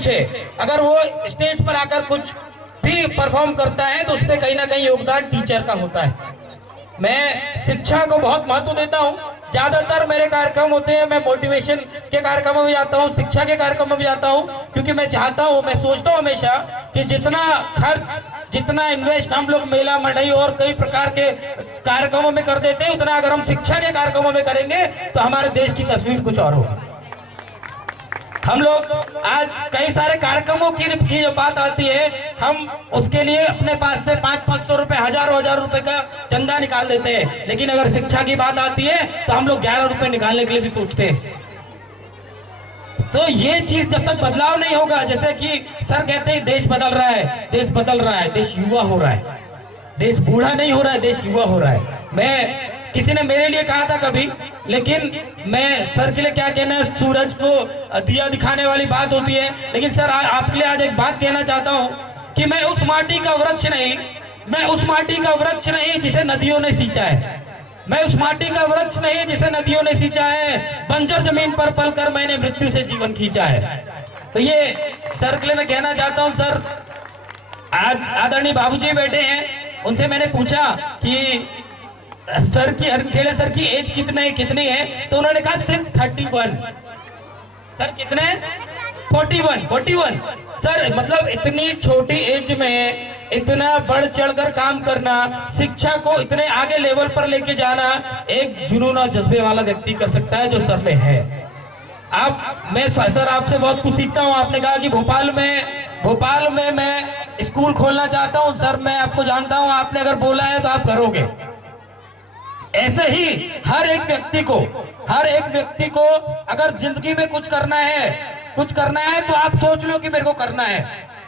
पीछे अगर वो स्टेज पर आकर कुछ भी परफॉर्म करता है तो उसपे कहीं ना कहीं योगदान टीचर का होता है। मैं शिक्षा को बहुत महत्व देता हूँ। ज्यादातर मेरे कार्यक्रम होते हैं, मैं मोटिवेशन के कार्यक्रमों में जाता हूँ, शिक्षा के कार्यक्रमों में जाता हूँ, क्योंकि मैं चाहता हूँ, मैं सोचता हूँ हमेशा कि जितना खर्च, जितना इन्वेस्ट हम लोग मेला मढ़ई और कई प्रकार के कार्यक्रमों में कर देते हैं, उतना अगर हम शिक्षा के कार्यक्रमों में करेंगे तो हमारे देश की तस्वीर कुछ और होगी। हम लोग आज कई सारे कार्यक्रमों की जो बात आती है, हम उसके लिए अपने पास से 500-500 रुपए, हजार रुपए का चंदा निकाल देते हैं, लेकिन अगर शिक्षा की बात आती है तो हम लोग 11 रुपए निकालने के लिए भी सोचते हैं। तो ये चीज जब तक बदलाव नहीं होगा, जैसे कि सर कहते हैं देश बदल रहा है, देश बदल रहा है, देश युवा हो रहा है, देश बूढ़ा नहीं हो रहा है, देश युवा हो रहा है। मैं किसी ने मेरे लिए कहा था कभी, लेकिन मैं सर के लिए क्या कहना है, सूरज को दिया दिखाने वाली बात होती है, लेकिन सर आपके लिए आज एक बात कहना चाहता हूं कि मैं उस माटी का वृक्ष नहीं, मैं उस माटी का वृक्ष नहीं जिसे नदियों ने सींचा है, मैं उस माटी का वृक्ष नहीं जिसे नदियों ने सींचा है, बंजर जमीन पर पलकर मैंने मृत्यु से जीवन खींचा है। तो ये सर के लिए मैं कहना चाहता हूं। सर आज आदरणीय बाबूजी बैठे हैं, उनसे मैंने पूछा कि सर की खेड़े सर की एज कितनी है, तो उन्होंने कहा सिर्फ 31। सर कितने? 41। सर मतलब इतनी छोटी एज में इतना बढ़ चढ़कर काम करना, शिक्षा को इतने आगे लेवल पर लेके जाना, एक जुनून और जज्बे वाला व्यक्ति कर सकता है, जो सर में है। मैं सर आपसे बहुत कुछ सीखता हूँ। आपने कहा कि भोपाल में मैं स्कूल खोलना चाहता हूँ। सर मैं आपको जानता हूँ, आपने अगर बोला है तो आप करोगे। ऐसे ही हर एक व्यक्ति को अगर जिंदगी में कुछ करना है तो आप सोच लो कि मेरे को करना है,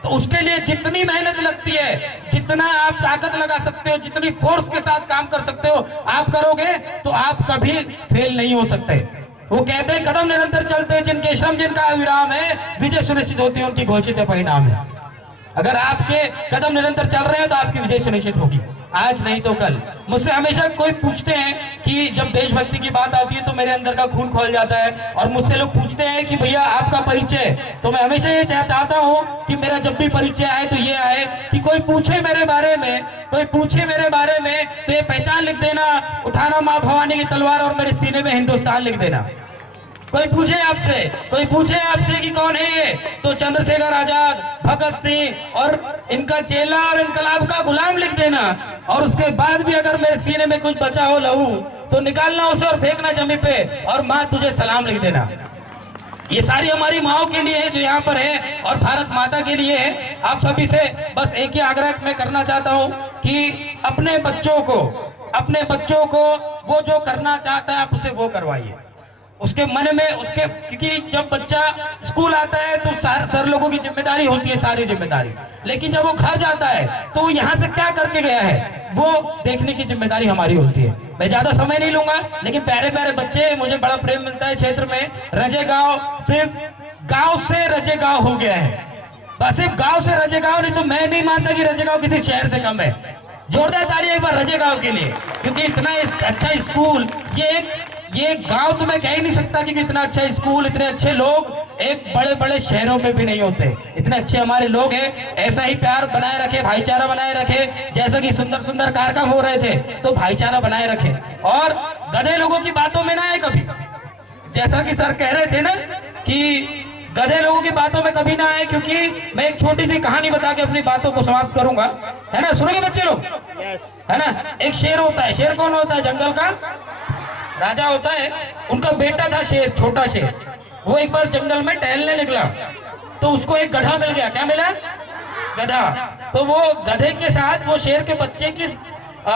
तो उसके लिए जितनी मेहनत लगती है, जितना आप ताकत लगा सकते हो, जितनी फोर्स के साथ काम कर सकते हो, आप करोगे तो आप कभी फेल नहीं हो सकते। वो कहते हैं कदम निरंतर चलते हैं जिनके श्रम जिनका अविराम है, विजय सुनिश्चित होती है उनकी घोषित परिणाम है। अगर आपके कदम निरंतर चल रहे हैं तो आपकी विजय सुनिश्चित होगी, आज नहीं तो कल। मुझसे हमेशा कोई पूछते हैं कि जब देशभक्ति की बात आती है तो मेरे अंदर का खून खोल जाता है, और मुझसे लोग पूछते हैं कि भैया आपका परिचय, तो मैं हमेशा ये चाहता हूँ कि मेरा जब भी परिचय आए तो ये आए कि कोई पूछे मेरे बारे में तो ये पहचान लिख देना, उठाना माँ भवानी की तलवार और मेरे सीने में हिंदुस्तान लिख देना। कोई पूछे आपसे कि कौन है ये, तो चंद्रशेखर आजाद, भगत सिंह और इनका चेला और इनकलाब का गुलाम लिख देना। और उसके बाद भी अगर मेरे सीने में कुछ बचा हो लहू तो निकालना उसे और फेंकना जमीन पे, और माँ तुझे सलाम लिख देना। ये सारी हमारी माओ के लिए है जो यहाँ पर है, और भारत माता के लिए है। आप सभी से बस एक ही आग्रह मैं करना चाहता हूँ कि अपने बच्चों को वो जो करना चाहता है आप उसे वो करवाइए, उसके मन में उसके, क्योंकि जब बच्चा स्कूल आता है तो सर लोगों की जिम्मेदारी होती है, सारी जिम्मेदारी, लेकिन जब वो घर जाता है तो वो यहाँ से क्या करके गया है वो देखने की जिम्मेदारी हमारी होती है। मैं ज्यादा समय नहीं लूंगा, लेकिन प्यारे प्यारे बच्चे, मुझे बड़ा प्रेम मिलता है क्षेत्र में। रजे गांव सिर्फ गांव से रजे गांव हो गया है, बस सिर्फ गांव से रजे गांव, नहीं तो मैं नहीं मानता कि रजे गांव किसी शहर से कम है। जोरदार तालियां एक बार रजे गांव के लिए, क्योंकि इतना अच्छा स्कूल, ये गांव तो मैं कह ही नहीं सकता कि इतना अच्छा स्कूल, इतने अच्छे लोग एक बड़े बड़े शहरों में भी नहीं होते। इतने अच्छे हमारे लोग हैं। ऐसा ही प्यार बनाए रखे, भाईचारा बनाए रखे, जैसा कि सुंदर सुंदर कार्यक्रम हो रहे थे तो भाईचारा बनाए रखे, और गधे लोगों की बातों में ना आए कभी। जैसा कि सर कह रहे थे ना कि गधे लोगों की बातों में कभी ना आए, क्योंकि मैं एक छोटी सी कहानी बता के अपनी बातों को समाप्त करूंगा, है ना? सुनोगे बच्चे लोग? है ना? एक शेर होता है। शेर कौन होता है? जंगल का राजा होता है। उनका बेटा था शेर, छोटा शेर। वो एक बार जंगल में टहलने निकला तो उसको एक गधा मिल गया। क्या मिला? गधा। तो वो गधे के साथ वो शेर के बच्चे की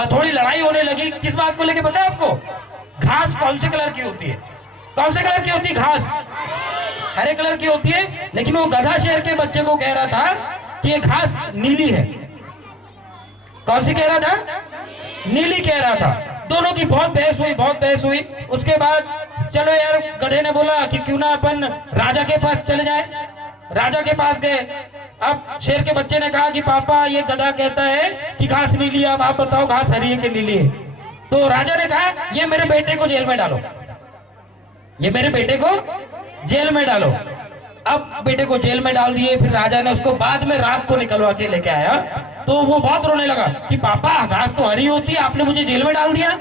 थोड़ी लड़ाई होने लगी। किस बात को लेके पता है आपको? घास कौन से कलर की होती है? कौन से कलर की होती है घास? हरे कलर की होती है। लेकिन वो गधा शेर के बच्चे को कह रहा था कि ये घास नीली है। कौन सी कह रहा था? नीली कह रहा था। दोनों की बहुत बहस हुई। उसके बाद चलो यार, गधे ने बोला कि क्यों ना अपन राजा के पास चले जाए। राजा के पास गए। अब शेर के बच्चे ने कहा कि पापा ये गधा कहता है कि घास नीली है, अब आप बताओ घास हरी है कि नीली है। तो राजा ने कहा ये मेरे बेटे को जेल में डालो, ये मेरे बेटे को जेल में डालो। अब बेटे को जेल में डाल दिए, फिर राजा ने उसको बाद में रात को निकलवा के लेके आया, तो वो बहुत रोने लगा कि पापा घास तो हरी होती है, आपने मुझे जेल में डाल दिया।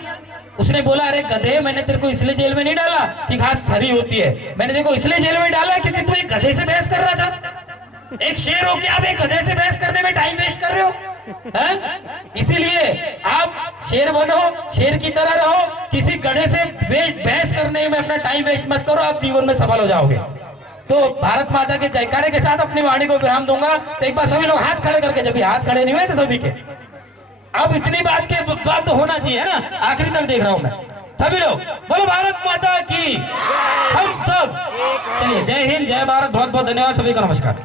उसने बोला, अरे गधे, मैंने तेरे को इसलिए जेल में नहीं डाला कि घास हरी होती है, मैंने तेरे को इसलिए जेल में डाला क्योंकि तू एक गधे से बहस कर रहा था। एक शेर हो के आप एक गधे से बहस करने में टाइम वेस्ट कर रहे हो, हैं? इसीलिए आप शेर बनो, शेर की तरह रहो, किसी गधे से बहस करने में अपना टाइम वेस्ट मत करो, आप जीवन में सफल हो जाओगे। तो भारत माता के जयकारे के साथ अपनी वाणी को विराम दूंगा। तो एक बार सभी लोग हाथ खड़े करके, जब भी हाथ खड़े नहीं हुए तो सभी के, अब इतनी बात के बात तो होना चाहिए ना, आखिरी तक देख रहा हूं मैं। सभी लोग बोलो भारत माता की, हम सब। चलिए, जय हिंद, जय भारत, बहुत बहुत धन्यवाद, सभी को नमस्कार।